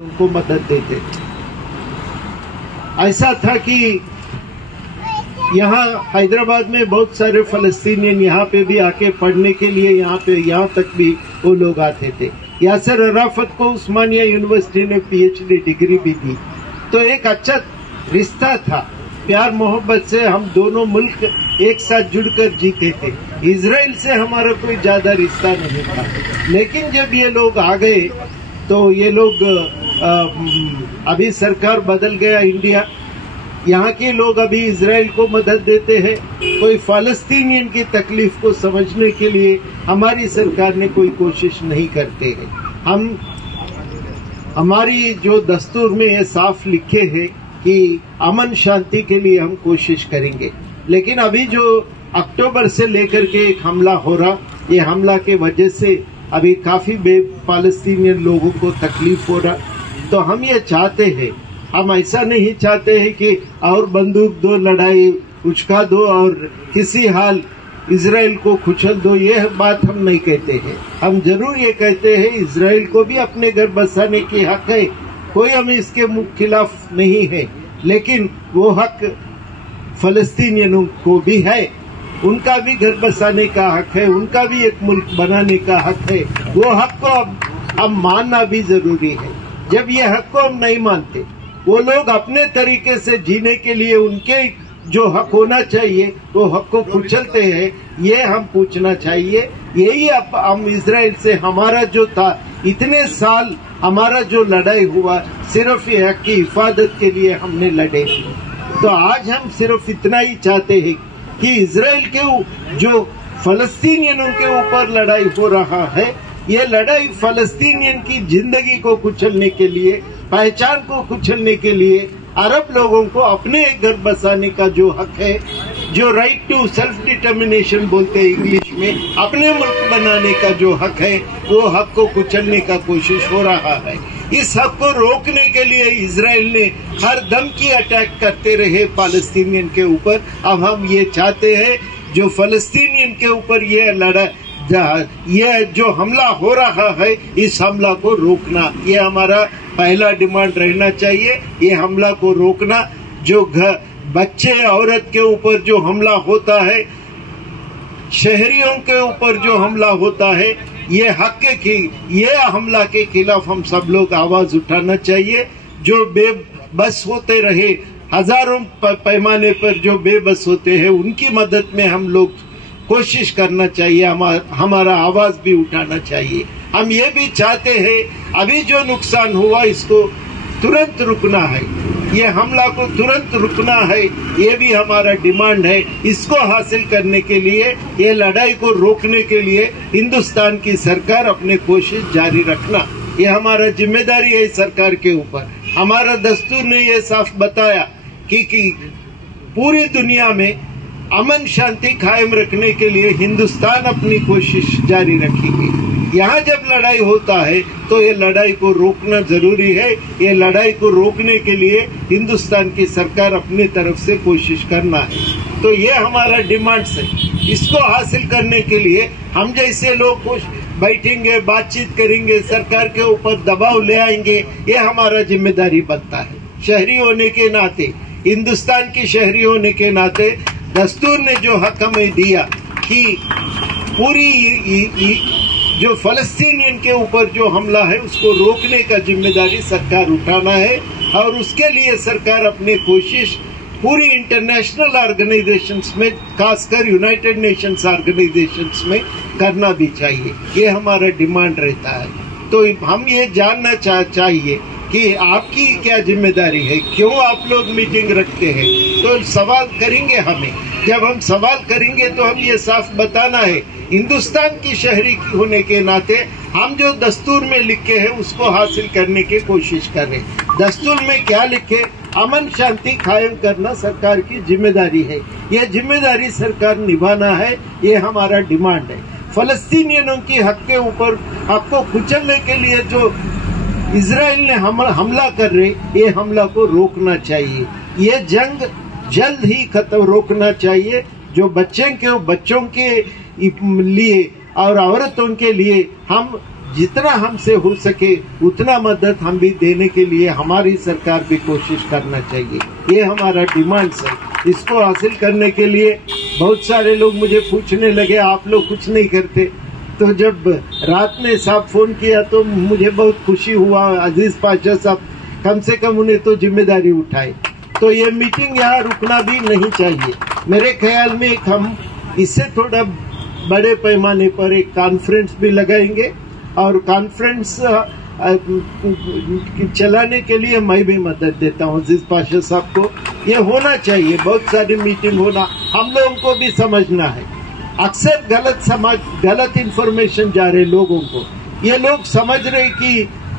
उनको मदद देते थे। ऐसा था कि यहाँ हैदराबाद में बहुत सारे फलस्तीनियन यहाँ पे भी आके पढ़ने के लिए यहाँ तक भी वो लोग आते थे। यासर अराफत को उस्मानिया यूनिवर्सिटी ने पीएचडी डिग्री भी दी। तो एक अच्छा रिश्ता था, प्यार मोहब्बत से हम दोनों मुल्क एक साथ जुड़कर जीते थे। इजराइल से हमारा कोई ज्यादा रिश्ता नहीं था, लेकिन जब ये लोग आ गए तो ये लोग अभी सरकार बदल गया इंडिया, यहाँ के लोग अभी इजराइल को मदद देते हैं। कोई फालस्तीनियन की तकलीफ को समझने के लिए हमारी सरकार ने कोई कोशिश नहीं करते हैं। हमारी जो दस्तूर में ये साफ लिखे हैं कि अमन शांति के लिए हम कोशिश करेंगे, लेकिन अभी जो अक्टूबर से लेकर के एक हमला हो रहा, ये हमला के वजह से अभी काफी फालस्तीनियन लोगों को तकलीफ हो रहा। तो हम ये चाहते हैं, हम ऐसा नहीं चाहते हैं कि और बंदूक दो, लड़ाई उचका दो और किसी हाल इजराइल को कुचल दो, ये बात हम नहीं कहते हैं। हम जरूर ये कहते हैं इजराइल को भी अपने घर बसाने की हक है, कोई हमें इसके खिलाफ नहीं है, लेकिन वो हक फलस्तीनियनों को भी है, उनका भी घर बसाने का हक है, उनका भी एक मुल्क बनाने का हक है। वो हक को अब मानना भी जरूरी है। जब ये हक को हम नहीं मानते, वो लोग अपने तरीके से जीने के लिए उनके जो हक होना चाहिए वो हक को कुचलते हैं, ये हम पूछना चाहिए। यही अब हम इजराइल से हमारा जो था, इतने साल हमारा जो लड़ाई हुआ, सिर्फ ये हक की हिफाजत के लिए हमने लड़े। तो आज हम सिर्फ इतना ही चाहते हैं कि इजराइल के जो फलस्तीनियनों के ऊपर लड़ाई हो रहा है, ये लड़ाई फलस्तीनियन की जिंदगी को कुचलने के लिए, पहचान को कुचलने के लिए, अरब लोगों को अपने एक घर बसाने का जो हक है, जो राइट टू सेल्फ डिटर्मिनेशन बोलते हैं इंग्लिश में, अपने मुल्क बनाने का जो हक है, वो हक को कुचलने का कोशिश हो रहा है। इस हक को रोकने के लिए इजराइल ने हर दम की अटैक करते रहे फालस्तीनियन के ऊपर। अब हम ये चाहते हैं जो फलस्तीनियन के ऊपर ये जो हमला हो रहा है, इस हमला को रोकना, ये हमारा पहला डिमांड रहना चाहिए। ये हमला को रोकना, जो बच्चे औरत के ऊपर जो हमला होता है, शहरियों के ऊपर जो हमला होता है, ये ये हमला के खिलाफ हम सब लोग आवाज उठाना चाहिए। जो बेबस होते रहे, हजारों पैमाने पर जो बेबस होते हैं, उनकी मदद में हम लोग कोशिश करना चाहिए, हमारा आवाज भी उठाना चाहिए। हम ये भी चाहते हैं, अभी जो नुकसान हुआ इसको तुरंत रुकना है, ये हमला को तुरंत रुकना है, ये भी हमारा डिमांड है। इसको हासिल करने के लिए, ये लड़ाई को रोकने के लिए हिंदुस्तान की सरकार अपने कोशिश जारी रखना, ये हमारा जिम्मेदारी है सरकार के ऊपर। हमारा दस्तूर ने ये साफ बताया कि पूरी दुनिया में अमन शांति कायम रखने के लिए हिंदुस्तान अपनी कोशिश जारी रखेगी। यहाँ जब लड़ाई होता है तो ये लड़ाई को रोकना जरूरी है। ये लड़ाई को रोकने के लिए हिंदुस्तान की सरकार अपनी तरफ से कोशिश करना है। तो ये हमारा डिमांड्स है। इसको हासिल करने के लिए हम जैसे लोग बैठेंगे, बातचीत करेंगे, सरकार के ऊपर दबाव ले आएंगे, ये हमारा जिम्मेदारी बनता है। शहरी होने के नाते, हिंदुस्तान की शहरी होने के नाते, दस्तूर ने जो हक हमें दिया कि पूरी जो फलस्तीनियन के ऊपर जो हमला है उसको रोकने का जिम्मेदारी सरकार उठाना है, और उसके लिए सरकार अपनी कोशिश पूरी इंटरनेशनल ऑर्गेनाइजेशंस में, खासकर यूनाइटेड नेशंस ऑर्गेनाइजेशंस में करना भी चाहिए। ये हमारा डिमांड रहता है। तो हम ये जानना चाहिए कि आपकी क्या जिम्मेदारी है, क्यों आप लोग मीटिंग रखते हैं। तो सवाल करेंगे हमें, जब हम सवाल करेंगे तो हम ये साफ बताना है, हिंदुस्तान की शहरी होने के नाते हम जो दस्तूर में लिखे हैं उसको हासिल करने की कोशिश कर रहे हैं। दस्तूर में क्या लिखे? अमन शांति कायम करना सरकार की जिम्मेदारी है। ये जिम्मेदारी सरकार निभाना है, ये हमारा डिमांड है। फलस्तीनियनों की हक के ऊपर, हक को कुचलने के लिए जो इजराइल ने हमला कर रहे, ये हमला को रोकना चाहिए। ये जंग जल्द ही खत्म रोकना चाहिए। जो बच्चों के लिए और औरतों के लिए हम जितना हमसे हो सके उतना मदद हम भी देने के लिए हमारी सरकार भी कोशिश करना चाहिए। ये हमारा डिमांड है। इसको हासिल करने के लिए बहुत सारे लोग मुझे पूछने लगे आप लोग कुछ नहीं करते। तो जब रात में साहब फोन किया तो मुझे बहुत खुशी हुआ। अजीज पाशा साहब कम से कम उन्हें तो जिम्मेदारी उठाई। तो ये मीटिंग यहाँ रुकना भी नहीं चाहिए। मेरे ख्याल में हम इससे थोड़ा बड़े पैमाने पर एक कॉन्फ्रेंस भी लगाएंगे और कॉन्फ्रेंस चलाने के लिए मैं भी मदद देता हूँ अजीज पाशा साहब को। ये होना चाहिए, बहुत सारी मीटिंग होना, हम लोगों को भी समझना है। अक्सर गलत इंफॉर्मेशन जा रहे लोगों को। ये लोग समझ रहे कि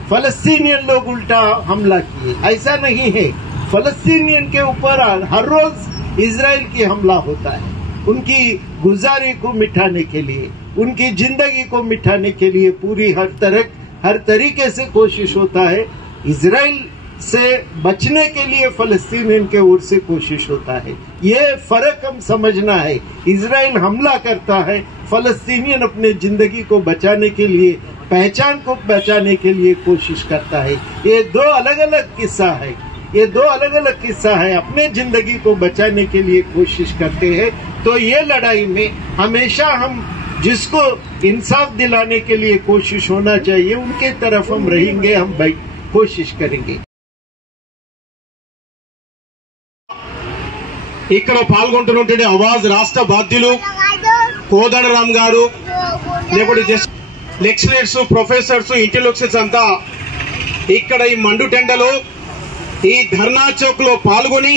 फलस्तीनियन लोग उल्टा हमला किए, ऐसा नहीं है। फलस्तीनियन के ऊपर हर रोज इजराइल की हमला होता है। उनकी गुजारी को मिटाने के लिए, उनकी जिंदगी को मिटाने के लिए पूरी हर तरीके से कोशिश होता है। इजराइल से बचने के लिए फलस्तीनियन के ओर से कोशिश होता है। ये फर्क हम समझना है। इजराइल हमला करता है, फलस्तीनियन अपने जिंदगी को बचाने के लिए, पहचान को बचाने के लिए कोशिश करता है। ये दो अलग अलग किस्सा है। अपने जिंदगी को बचाने के लिए कोशिश करते हैं। तो ये लड़ाई में हमेशा हम जिसको इंसाफ दिलाने के लिए कोशिश होना चाहिए उनके तरफ हम रहेंगे, हम कोशिश करेंगे। ఇక్కడ పాల్గొంటున్నటువంటి అవాజ్ రాష్ట్ర బాధ్యులు కోదండరామ్ గారు, లేకపోతే లెక్చరర్స్, ప్రొఫెసర్స్, ఇంటెలెక్చువల్స్ అంతా ఇక్కడ ఈ మండుటెండలో ఈ ధర్నా చౌక్ లో పాల్గొని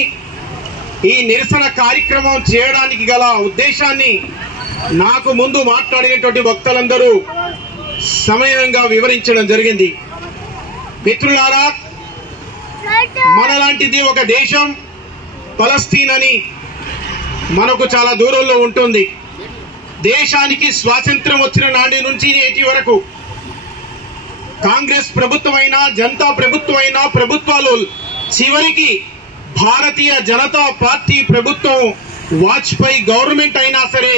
ఈ నిరసన కార్యక్రమం చేయడానికి గల ఉద్దేశాన్ని నాకు ముందు మాట్లాడినటువంటి వక్తలందరూ సమయంగా వివరించడం జరిగింది. మిత్రులారా, మనలాంటిది ఒక దేశం పలస్తీన్ అని మనకు చాలా దూరంలో ఉంటుంది. దేశానికి స్వాతంత్ర్యం వచ్చిన నాటి నుంచి నేటి వరకు కాంగ్రెస్ ప్రభుత్వమైనా జనతా ప్రభుత్వమైనా ప్రభుత్వాలు చివరికి భారతీయ జనతా పార్టీ ప్రభుత్వం వాజ్పేయి గవర్నమెంట్ అయినా సరే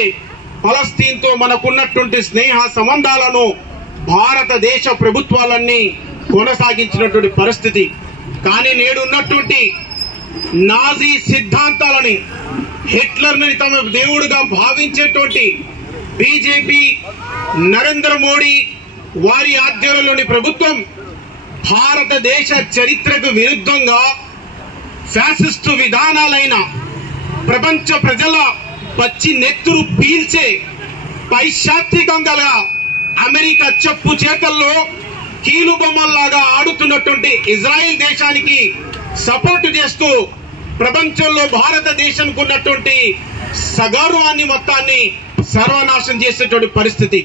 పలస్తీన్ తో మనకున్నటువంటి స్నేహ సంబంధాలను భారతదేశ ప్రభుత్వాలన్నీ కొనసాగించినటువంటి పరిస్థితి. కానీ నేడు ఉన్నటువంటి నాజీ సిద్ధాంతాలని, హిట్లర్ని తమ దేవుడుగా భావించేటువంటి బీజేపీ, నరేంద్ర మోడీ వారి ఆధ్వర్యంలోని ప్రభుత్వం భారతదేశ చరిత్రకు విరుద్ధంగా ఫ్యాసిస్టు విధానాలైన ప్రపంచ ప్రజల పచ్చి నెత్తురు పీల్చే పైశాచికంగా అమెరికా చెప్పు చేతల్లో కీలుబొమ్మల్లాగా ఆడుతున్నటువంటి ఇజ్రాయెల్ దేశానికి సపోర్ట్ చేస్తూ ప్రపంచంలో భారతదేశానికి ఉన్నటువంటి సగౌరవాన్ని మొత్తాన్ని సర్వనాశనం చేసేటువంటి పరిస్థితి.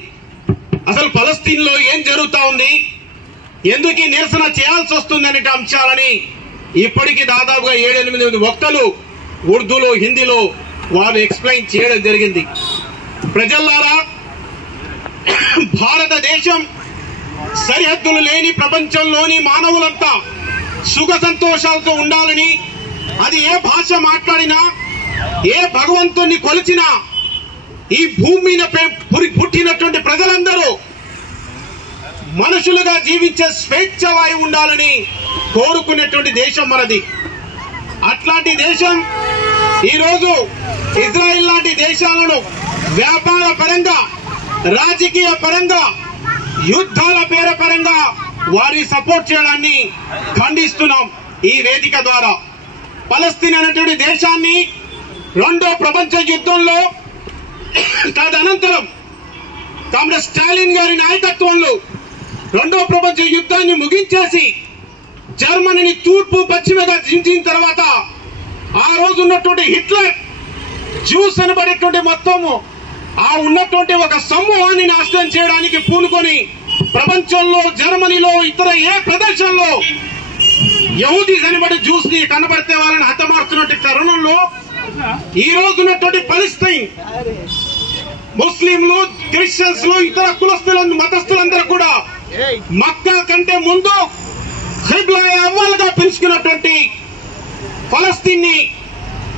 అసలు పలస్తీన్ లో ఏం జరుగుతా ఉంది, ఎందుకు నిరసన చేయాల్సి వస్తుంది అనే అంశాలని ఇప్పటికీ దాదాపుగా 7-8 వక్తలు ఉర్దూలో, హిందీలో వారు ఎక్స్ప్లెయిన్ చేయడం జరిగింది. ప్రజల్లారా, భారతదేశం సరిహద్దులు లేని ప్రపంచంలోని మానవులంతా సుఖ సంతోషాలతో ఉండాలని, అది ఏ భాష మాట్లాడినా, ఏ భగవంతుణ్ణి కొలిచినా ఈ భూమి మీద పుట్టినటువంటి ప్రజలందరూ మనుషులుగా జీవించే స్వేచ్ఛ వాయువు ఉండాలని కోరుకునేటువంటి దేశం మనది. అట్లాంటి దేశం ఈరోజు ఇజ్రాయెల్ లాంటి దేశాలను వ్యాపార పరంగా, రాజకీయ పరంగా, యుద్ధాల పేరు పరంగా వారి సపోర్ట్ చేయడాన్ని ఖండిస్తున్నాం ఈ వేదిక ద్వారా. పలస్తీన్ అనేటువంటి దేశాన్ని రెండో ప్రపంచ యుద్ధంలో తదనంతరం కామ్రేడ్ స్టాలిన్ గారి నాయకత్వంలో రెండో ప్రపంచ యుద్ధాన్ని ముగించేసి జర్మనీని తూర్పు పశ్చిమగా దించిన తర్వాత ఆ రోజు ఉన్నటువంటి హిట్లర్, జ్యూస్ అనబడేటువంటి మొత్తము ఆ ఉన్నటువంటి ఒక సమూహాన్ని నాశనం చేయడానికి పూనుకొని ప్రపంచంలో, జర్మనీలో, ఇతర ఏ ప్రదేశంలో యహూదీస్ అనబడే జ్యూస్ ని కనబడితే వాళ్ళని హతమార్చున్నటువంటి తరుణంలో ఈ రోజు ఉన్నటువంటి పలస్తీన్ ముస్లింలు, క్రిస్టియన్స్, ఇతర కులస్తులు, మతస్థులందరూ కూడా మక్కా కంటే ముందు ఖిబ్లా అవ్వలుగా పిలుచుకున్నటువంటి ఫలస్తీన్ ని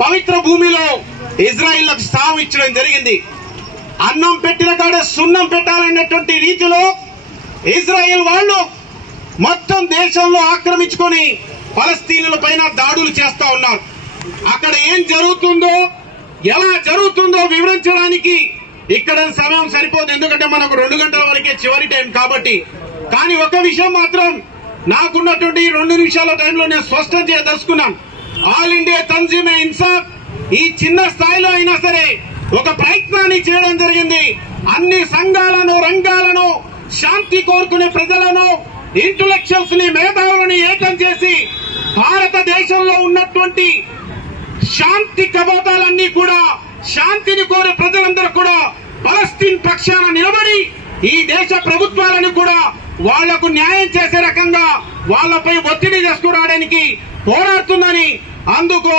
పవిత్ర భూమిలో ఇజ్రాయిల్లకు స్థానం ఇచ్చడం జరిగింది. అన్నం పెట్టిన కాడ సున్నం పెట్టాలనేటువంటి రీతిలో ఇజ్రాయెల్ వాళ్ళు మొత్తం దేశంలో ఆక్రమించుకొని ఫలస్తీనుల పైన దాడులు చేస్తా ఉన్నారు. అక్కడ ఏం జరుగుతుందో ఎలా జరుగుతుందో వివరించడానికి ఇక్కడ సమయం సరిపోదు, ఎందుకంటే మనకు 2 గంటల వరకే చివరి టైం కాబట్టి. కానీ ఒక విషయం మాత్రం నాకున్నటువంటి 2 నిమిషాల టైంలో నేను స్పష్టం చేయదలుచుకున్నాను. ఆల్ ఇండియా తంజీమే ఇన్సాఫ్ ఈ చిన్న స్థాయిలో అయినా సరే ఒక ప్రయత్నాన్ని చేయడం జరిగింది. అన్ని సంఘాలను, రంగాలను, శాంతి కోరుకునే ప్రజలను, ఇంటలెక్చువల్స్ ని, మేధావులను ఏకం చేసి భారతదేశంలో ఉన్నటువంటి శాంతి కబోతాలన్నీ కూడా, శాంతిని కోరే ప్రజలందరూ కూడా ఫలస్తీన్ పక్షాన నిలబడి ఈ దేశ ప్రభుత్వాలను కూడా వాళ్లకు న్యాయం చేసే రకంగా వాళ్లపై ఒత్తిడి తీసుకురావడానికి పోరాడుతుందని, అందుకు